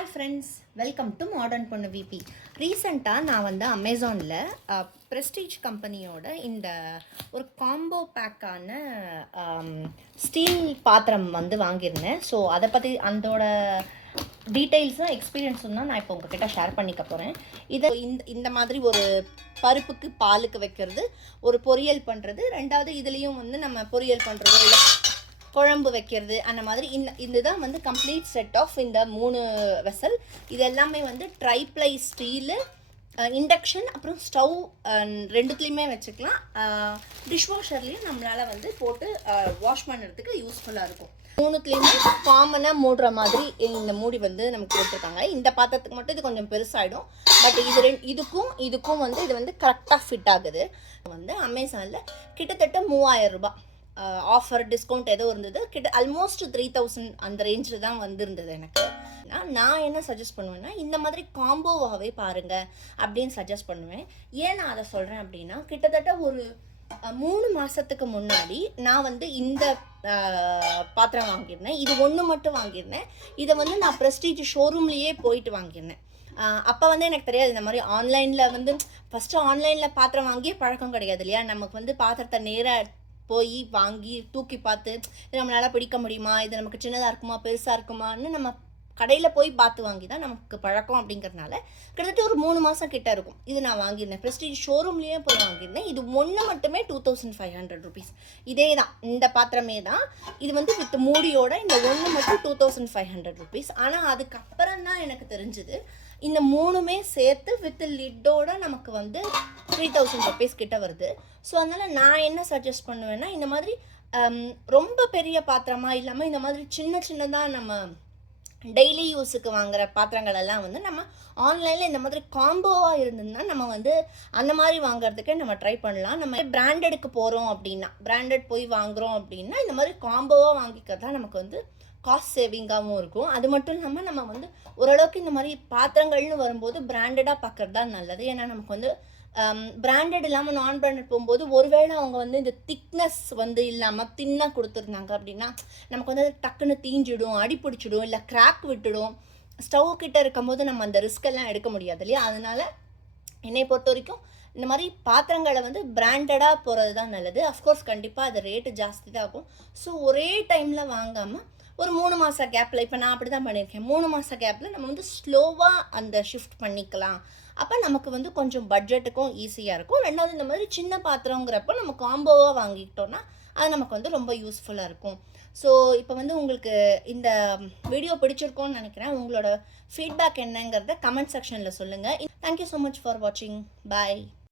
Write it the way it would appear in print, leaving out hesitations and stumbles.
Hi friends, welcome to modern பொண்ணு VP. ரீசெண்டாக நான் வந்து அமேசானில் ப்ரெஸ்டீஜ் கம்பெனியோட இந்த ஒரு காம்போ பேக்கான ஸ்டீல் பாத்திரம் வந்து வாங்கியிருந்தேன். ஸோ அதை பற்றி அதோட டீட்டெயில்ஸும் எக்ஸ்பீரியன்ஸும் தான் நான் இப்போ உங்ககிட்ட ஷேர் பண்ணிக்க போகிறேன். இதை இந்த மாதிரி ஒரு பருப்புக்கு பாலுக்கு வைக்கிறது, ஒரு பொரியல் பண்ணுறது, ரெண்டாவது இதுலேயும் வந்து நம்ம பொரியல் பண்ணுறது இல்லை குழம்பு வைக்கிறது, அந்த மாதிரி இதுதான் வந்து கம்ப்ளீட் செட் ஆஃப் இந்த 3 வெசல். இது எல்லாமே வந்து ட்ரைப்ளை ஸ்டீலு, இண்டக்ஷன், அப்புறம் ஸ்டவ் ரெண்டுத்துலேயுமே வச்சுக்கலாம். டிஷ்வாஷர்லேயும் நம்மளால் வந்து போட்டு வாஷ் பண்ணுறதுக்கு யூஸ்ஃபுல்லாக இருக்கும். 3த்துலேயுமே காமனாக மூடுற மாதிரி இந்த மூடி வந்து நமக்கு கொடுத்துருக்காங்க. இந்த பாத்திரத்துக்கு மட்டும் இது கொஞ்சம் பெருசாகிடும், பட் இதுக்கும் வந்து இது வந்து கரெக்டாக ஃபிட் ஆகுது. வந்து அமேசானில் கிட்டத்தட்ட 3000 ரூபாய் ஆஃபர் டிஸ்கவுண்ட் ஏதோ இருந்தது. ஆல்மோஸ்ட் 3000 அந்த ரேஞ்சில் தான் வந்திருந்தது எனக்கு. நான் என்ன சஜஸ்ட் பண்ணுவேன்னா, இந்த மாதிரி காம்போவாகவே பாருங்கள் அப்படின்னு சஜஸ்ட் பண்ணுவேன். ஏன் நான் அதை சொல்கிறேன் அப்படின்னா, கிட்டத்தட்ட ஒரு 3 மாதத்துக்கு முன்னாடி நான் வந்து இந்த பாத்திரம் வாங்கியிருந்தேன். இது ஒன்று மட்டும் வாங்கியிருந்தேன். இதை வந்து நான் ப்ரெஸ்டீஜ் ஷோரூம்லேயே போயிட்டு வாங்கியிருந்தேன். அப்போ வந்து எனக்கு தெரியாது இந்த மாதிரி ஆன்லைனில் வந்து ஃபஸ்ட்டு ஆன்லைனில் பாத்திரம் வாங்கியே பழக்கம் கிடையாது இல்லையா. நமக்கு வந்து பாத்திரத்தை நேராக போய் வாங்கி தூக்கி பார்த்து இது நம்மளால் பிடிக்க முடியுமா, இது நமக்கு சின்னதாக இருக்குமா பெருசாக இருக்குமான்னு நம்ம கடையில் போய் பார்த்து வாங்கி தான் நமக்கு பழக்கம். அப்படிங்கிறதுனால கிட்டத்தட்ட ஒரு 3 மாதம் கிட்ட இருக்கும் இது நான் வாங்கியிருந்தேன். ப்ரெஸ்டீஜ் ஷோரூம்லேயே போய் வாங்கியிருந்தேன். இது ஒன்று மட்டுமே 2500 rupees. இதே தான், இந்த பாத்திரமே தான். இது வந்து வித் மூடியோட இந்த ஒன்று மட்டும் 2500 rupees. ஆனால் அதுக்கப்புறம் தான் எனக்கு தெரிஞ்சுது இந்த 3மே சேர்த்து வித் லிட்டோட நமக்கு வந்து 3000 rupees கிட்ட வருது. ஸோ அதனால் நான் என்ன சஜஸ்ட் பண்ணுவேன்னா, இந்த மாதிரி ரொம்ப பெரிய பாத்திரமாக இல்லாமல் இந்த மாதிரி சின்னதாக நம்ம டெய்லி யூஸுக்கு வாங்குகிற பாத்திரங்கள் எல்லாம் வந்து நம்ம ஆன்லைனில் இந்த மாதிரி காம்போவாக இருந்ததுன்னா நம்ம வந்து அந்த மாதிரி வாங்குறதுக்கே நம்ம ட்ரை பண்ணலாம். நம்ம பிராண்டடுக்கு போகிறோம் அப்படின்னா, பிராண்டட் போய் வாங்குகிறோம் அப்படின்னா இந்த மாதிரி காம்போவாக வாங்கிக்கிறது தான் நமக்கு வந்து காஸ்ட் சேவிங்காகவும் இருக்கும். அது மட்டும் இல்லாமல் நம்ம வந்து ஓரளவுக்கு இந்த மாதிரி பாத்திரங்கள்னு வரும்போது பிராண்டடாக பார்க்குறது தான் நல்லது. ஏன்னா நமக்கு வந்து பிராண்டட் இல்லாமல் நான் பிராண்டட் போகும்போது ஒருவேளை அவங்க வந்து இந்த திக்னஸ் வந்து இல்லாமல் தின்னாக கொடுத்துருந்தாங்க அப்படின்னா நமக்கு வந்து டக்குன்னு தீஞ்சிடும், அடிப்பிடிச்சிடும், இல்லை கிராக் விட்டுடும். ஸ்டவ் கிட்ட இருக்கும்போது நம்ம அந்த ரிஸ்கெல்லாம் எடுக்க முடியாது இல்லையா. அதனால என்னை பொறுத்த வரைக்கும் இந்த மாதிரி பாத்திரங்களை வந்து பிராண்டடாக போகிறது தான் நல்லது. அஃப்கோர்ஸ் கண்டிப்பாக அது ரேட்டு ஜாஸ்தி தான் ஆகும். ஸோ ஒரே டைமில் வாங்காமல் ஒரு 3 மாத கேப்பில், இப்போ நான் அப்படி தான் பண்ணியிருக்கேன், 3 மாத கேப்பில் நம்ம வந்து ஸ்லோவாக அந்த ஷிஃப்ட் பண்ணிக்கலாம். அப்போ நமக்கு வந்து கொஞ்சம் பட்ஜெட்டுக்கும் ஈஸியாக இருக்கும். ரெண்டாவது இந்த மாதிரி சின்ன பாத்திரங்கிறப்போ நம்ம காம்போவாக வாங்கிக்கிட்டோன்னா அது நமக்கு வந்து ரொம்ப யூஸ்ஃபுல்லாக இருக்கும். ஸோ இப்போ வந்து உங்களுக்கு இந்த வீடியோ பிடிச்சிருக்கோன்னு நினைக்கிறேன். உங்களோட ஃபீட்பேக் என்னங்கிறத கமெண்ட் செக்ஷனில் சொல்லுங்கள். தேங்க்யூ ஸோ மச் ஃபார் வாட்சிங். பாய்.